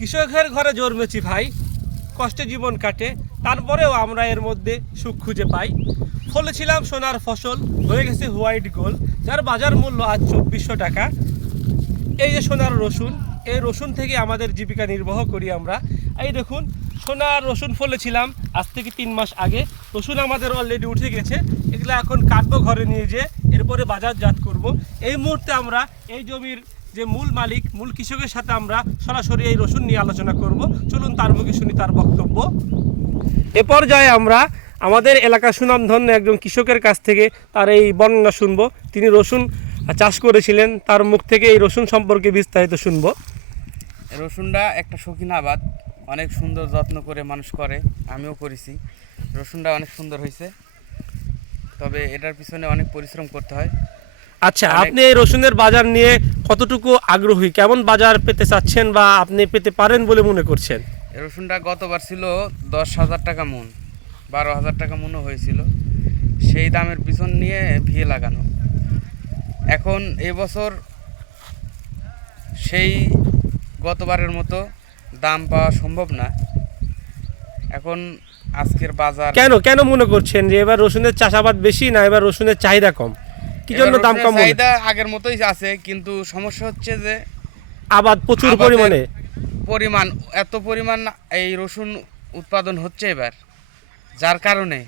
কৃষকের ঘরে জন্মেছি ভাই, কষ্টে জীবন কাটে, তারপরেও আমরা এর মধ্যে সুখ খুঁজে পাই। ফলেছিলাম সোনার ফসল, হয়ে গেছে হোয়াইট গোল্ড, যার বাজার মূল্য আজ 2400 টাকা। এই যে সোনার রসুন, এই রসুন থেকে আমাদের জীবিকা নির্বাহ করি আমরা। এই দেখুন, সোনার রসুন ফলেছিলাম আজ থেকে 3 মাস আগে। রসুন আমাদের অলরেডি উঠে গেছে, এগুলো এখন কাটবো ঘরে নিয়ে যেয়ে, এরপরে বাজারজাত করব। এই মুহূর্তে আমরা এই জমির যে মূল মালিক, মূল কৃষকের সাথে আমরা সরাসরি এই রসুন নিয়ে আলোচনা করব। চলুন তার মুখে শুনি তার বক্তব্য। এ পর্যায়ে আমরা আমাদের এলাকার সুনামধন্য একজন কৃষকের কাছ থেকে তার এই বর্ণনা শুনবো। তিনি রসুন চাষ করেছিলেন, তার মুখ থেকে এই রসুন সম্পর্কে বিস্তারিত শুনবো। রসুনটা একটা শৌখিন আবাদ, অনেক সুন্দর যত্ন করে মানুষ করে, আমিও করেছি। রসুনটা অনেক সুন্দর হয়েছে, তবে এটার পিছনে অনেক পরিশ্রম করতে হয়। আচ্ছা, আপনি এই রসুনের বাজার নিয়ে কতটুকু আগ্রহী, কেমন বাজার পেতে চাচ্ছেন বা আপনি পেতে পারেন বলে মনে করছেন? এই রসুনটা গতবার ছিল 10,000 টাকা মন, 12,000 টাকা মনও হয়েছিল। সেই দামের পিছন নিয়ে ভিয়ে লাগানো। এখন এবছর সেই গতবারের মতো দাম পাওয়া সম্ভব না। এখন আজকের বাজার কেন মনে করছেন যে এবার রসুনের চাষাবাদ বেশি, না এবার রসুনের চাহিদা কম? কি জন্য দাম কম? চাহিদা আগের মতোই আছে, কিন্তু সমস্যা হচ্ছে যে আবাদ প্রচুর পরিমাণে, এত পরিমাণ এই রসুন উৎপাদন হচ্ছে এবার, যার কারণে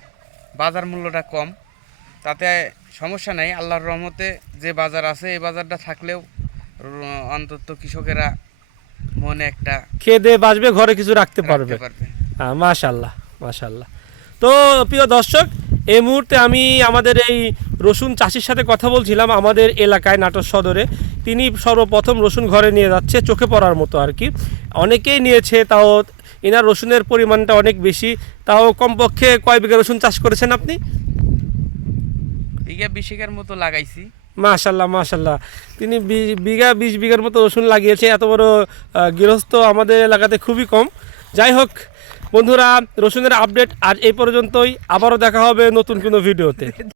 বাজার মূল্যটা কম। তাতে সমস্যা নেই, আল্লাহর রহমতে যে বাজার আছে এই বাজারটা থাকলেও অন্তত কৃষকেরা মনে একটা খেয়ে দিয়ে বাঁচবে, ঘরে কিছু রাখতে পারবে। মাশাআল্লাহ মাশাআল্লাহ। তো প্রিয় দর্শক, এই মুহূর্তে আমি আমাদের এই রসুন চাষির সাথে কথা বলছিলাম আমাদের এলাকায় নাটোর সদরে। তিনি সর্বপ্রথম রসুন ঘরে নিয়ে যাচ্ছে, চোখে পড়ার মতো আর কি। অনেকেই নিয়েছে, তাও এনার রসুনের পরিমাণটা অনেক বেশি। তাও কমপক্ষে কয় বিঘা রসুন চাষ করেছেন আপনি? বিঘা 20 মতো লাগাইছি। মাশাল্লাহ মাশাল্লাহ। তিনি 20 বিঘার মতো রসুন লাগিয়েছে। এত বড় গৃহস্থ আমাদের এলাকাতে খুবই কম। যাই হোক বন্ধুরা, রসুনের আপডেট আজ এই পর্যন্তই। আবারও দেখা হবে নতুন কোনো ভিডিওতে।